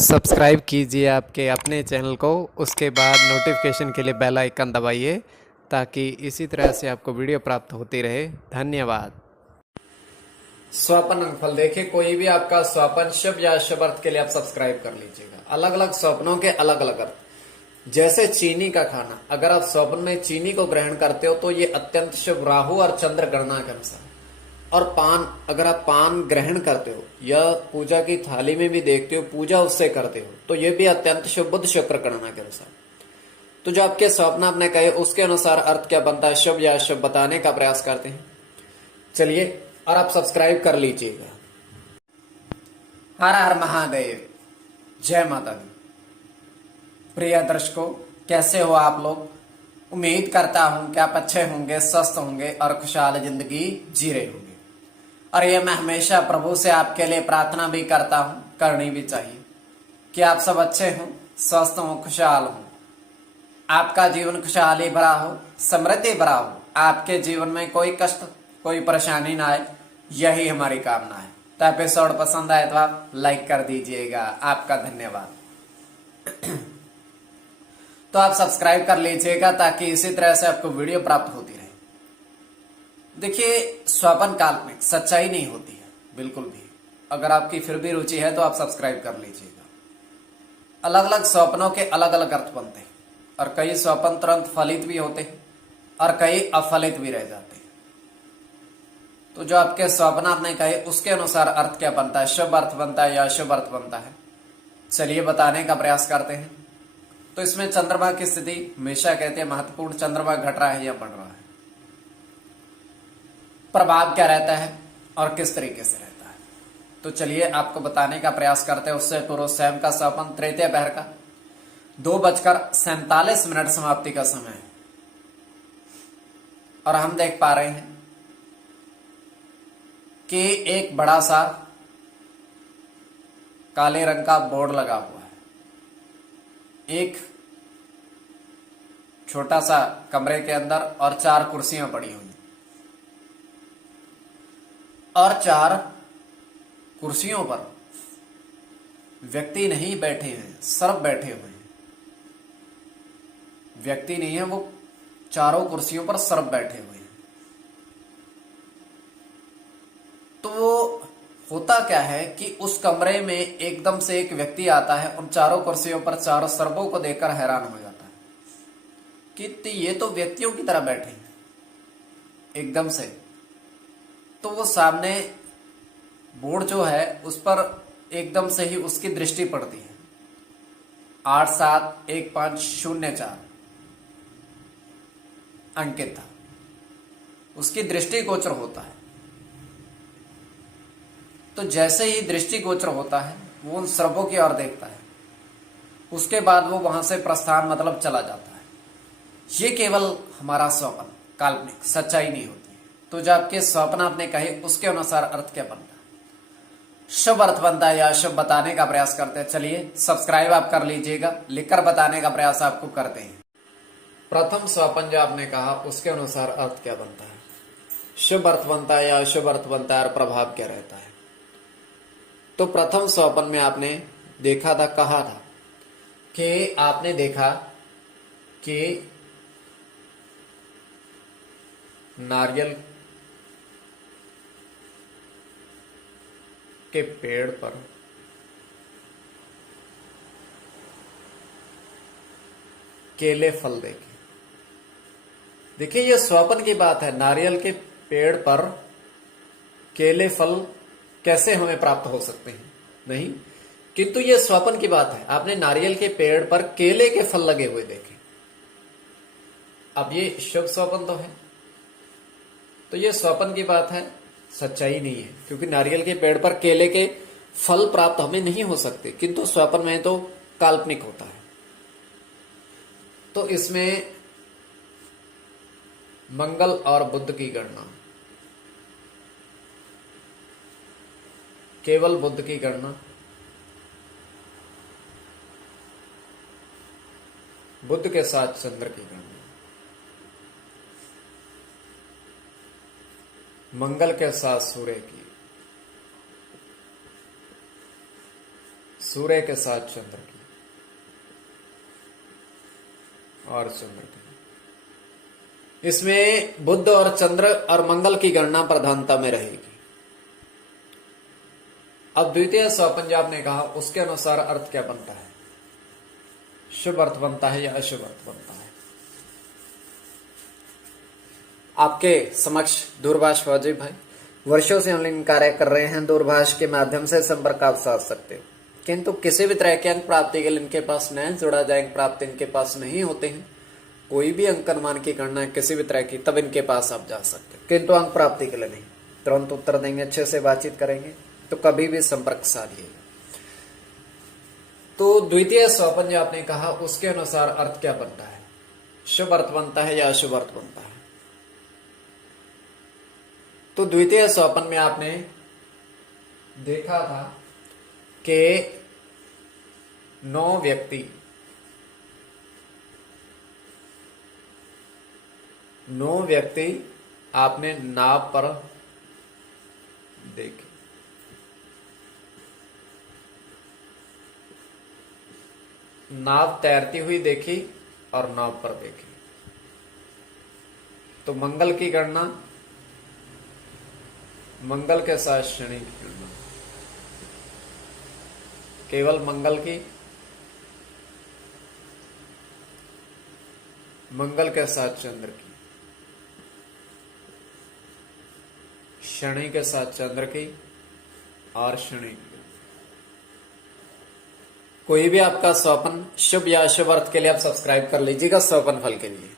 Subscribe कीजिए आपके अपने चैनल को, उसके बाद नोटिफिकेशन के लिए बेल आइकन दबाइए ताकि इसी तरह से आपको वीडियो प्राप्त होती रहे। धन्यवाद। स्वप्न अंगफल देखिए, कोई भी आपका स्वप्न शुभ या शुभ अर्थ के लिए आप सब्सक्राइब कर लीजिएगा। अलग अलग स्वप्नों के अलग अलग अर्थ। जैसे चीनी का खाना, अगर आप स्वप्न में चीनी को ग्रहण करते हो तो ये अत्यंत शुभ राहु और चंद्र गणना के अनुसार। और पान, अगर आप पान ग्रहण करते हो या पूजा की थाली में भी देखते हो, पूजा उससे करते हो, तो ये भी अत्यंत शुभ बुध शुक्र गणना के अनुसार। तो जो आपके स्वप्न आपने कहे उसके अनुसार अर्थ क्या बनता है, शुभ या अशुभ बताने का प्रयास करते हैं। चलिए, और आप सब्सक्राइब कर लीजिएगा। हर हर महादेव, जय माता दी। प्रिय दर्शकों, कैसे हो आप लोग? उम्मीद करता हूं कि आप अच्छे होंगे, स्वस्थ होंगे और खुशहाल जिंदगी जी रहे होंगे। और ये मैं हमेशा प्रभु से आपके लिए प्रार्थना भी करता हूं, करनी भी चाहिए, कि आप सब अच्छे हों, स्वस्थ हों, खुशहाल हों, आपका जीवन खुशहाली भरा हो, समृद्धि भरा हो, आपके जीवन में कोई कष्ट, कोई परेशानी ना आए, यही हमारी कामना है। तो एपिसोड पसंद आए तो आप लाइक कर दीजिएगा, आपका धन्यवाद। तो आप सब्सक्राइब कर लीजिएगा ताकि इसी तरह से आपको वीडियो प्राप्त होती रहे। देखिए, स्वप्न काल्पनिक, सच्चाई नहीं होती है बिल्कुल भी। अगर आपकी फिर भी रुचि है तो आप सब्सक्राइब कर लीजिएगा। अलग अलग स्वप्नों के अलग अलग अर्थ बनते हैं, और कई स्वप्न तुरंत फलित भी होते हैं और कई अफलित भी रह जाते हैं। तो जो आपके स्वप्न आपने कहे उसके अनुसार अर्थ क्या बनता है, शुभ अर्थ बनता है या अशुभ अर्थ बनता है, चलिए बताने का प्रयास करते हैं। तो इसमें चंद्रमा की स्थिति हमेशा कहते हैं महत्वपूर्ण, चंद्रमा घट रहा है या बढ़ रहा है, प्रभाव क्या रहता है और किस तरीके से रहता है। तो चलिए आपको बताने का प्रयास करते हैं। उससे पूर्व स्वयं का स्वप्न तृतीय पहर का 2:47 समाप्ति का समय है, और हम देख पा रहे हैं कि एक बड़ा सा काले रंग का बोर्ड लगा हुआ है एक छोटा सा कमरे के अंदर, और 4 कुर्सियां पड़ी हुई, और 4 कुर्सियों पर व्यक्ति नहीं बैठे हैं, सर्प बैठे हुए हैं। व्यक्ति नहीं है, वो चारों कुर्सियों पर सर्प बैठे हुए हैं। तो होता क्या है कि उस कमरे में एकदम से एक व्यक्ति आता है, उन चारों कुर्सियों पर चारों सर्पों को देखकर हैरान हो जाता है कि ये तो व्यक्तियों की तरह बैठे हैं एकदम से। तो वो सामने बोर्ड जो है उस पर एकदम से ही उसकी दृष्टि पड़ती है। 871504 अंकित था, उसकी दृष्टि गोचर होता है। तो जैसे ही दृष्टि गोचर होता है वो उन सर्पों की ओर देखता है, उसके बाद वो वहां से प्रस्थान मतलब चला जाता है। ये केवल हमारा स्वप्न, काल्पनिक, सच्चाई नहीं होती है। तो जो आपके स्वप्न आपने कहे उसके अनुसार अर्थ क्या बनता है, शुभ अर्थ बनता है या अशुभ बताने का प्रयास करते हैं। चलिए सब्सक्राइब आप कर लीजिएगा, लिखकर बताने का प्रयास आपको करते हैं। प्रथम स्वप्न जो आपने कहा उसके अनुसार अर्थ क्या बनता है, शुभ अर्थ बनता है या अशुभ अर्थ बनता है, और प्रभाव क्या रहता है। तो प्रथम स्वप्न में आपने देखा था, कहा था कि आपने देखा कि नारियल के पेड़ पर केले फल देखे। देखिए, यह स्वप्न की बात है। नारियल के पेड़ पर केले फल कैसे हमें प्राप्त हो सकते हैं, नहीं, किंतु यह स्वप्न की बात है। आपने नारियल के पेड़ पर केले के फल लगे हुए देखे। अब ये शुभ स्वप्न तो है, तो यह स्वप्न की बात है, सच्चाई नहीं है, क्योंकि नारियल के पेड़ पर केले के फल प्राप्त हमें नहीं हो सकते, किंतु स्वप्न में तो काल्पनिक होता है। तो इसमें मंगल और बुध की गणना, केवल बुध की गणना, बुध के साथ चंद्र की गणना, मंगल के साथ सूर्य की, सूर्य के साथ चंद्र की और चंद्र की। इसमें बुध और चंद्र और मंगल की गणना प्रधानता में रहेगी। अब द्वितीय स्वपन जो आपने कहा उसके अनुसार अर्थ क्या बनता है, शुभ अर्थ बनता है या अशुभ अर्थ बनता है। आपके समक्ष दूरभाष फौजी भाई वर्षों से ऑनलाइन कार्य कर रहे हैं। दूरभाष के माध्यम से संपर्क आप साध सकते हो, किंतु किसी भी तरह के अंक प्राप्ति के लिए इनके पास नए जुड़ा जाए अंक प्राप्ति इनके पास नहीं होते हैं। कोई भी अंक अनुमान की गणना किसी भी तरह की तब इनके पास आप जा सकते हो, किंतु अंक प्राप्ति के लिए नहीं। तुरंत उत्तर देंगे, अच्छे से बातचीत करेंगे, तो कभी भी संपर्क साधिएगा। तो द्वितीय स्वपन जो आपने कहा उसके अनुसार अर्थ क्या बनता है, शुभ अर्थ बनता है या अशुभ अर्थ बनता है। तो द्वितीय स्वपन में आपने देखा था कि 9 व्यक्ति आपने नाव पर देखे। नाव तैरती हुई देखी और नाव पर देखी। तो मंगल की गणना, मंगल के साथ शनि की गणना, केवल मंगल की, मंगल के साथ चंद्र की, शनि के साथ चंद्र की और शनि की। कोई भी आपका स्वपन शुभ या अशुभ अर्थ के लिए आप सब्सक्राइब कर लीजिएगा स्वपन फल के लिए।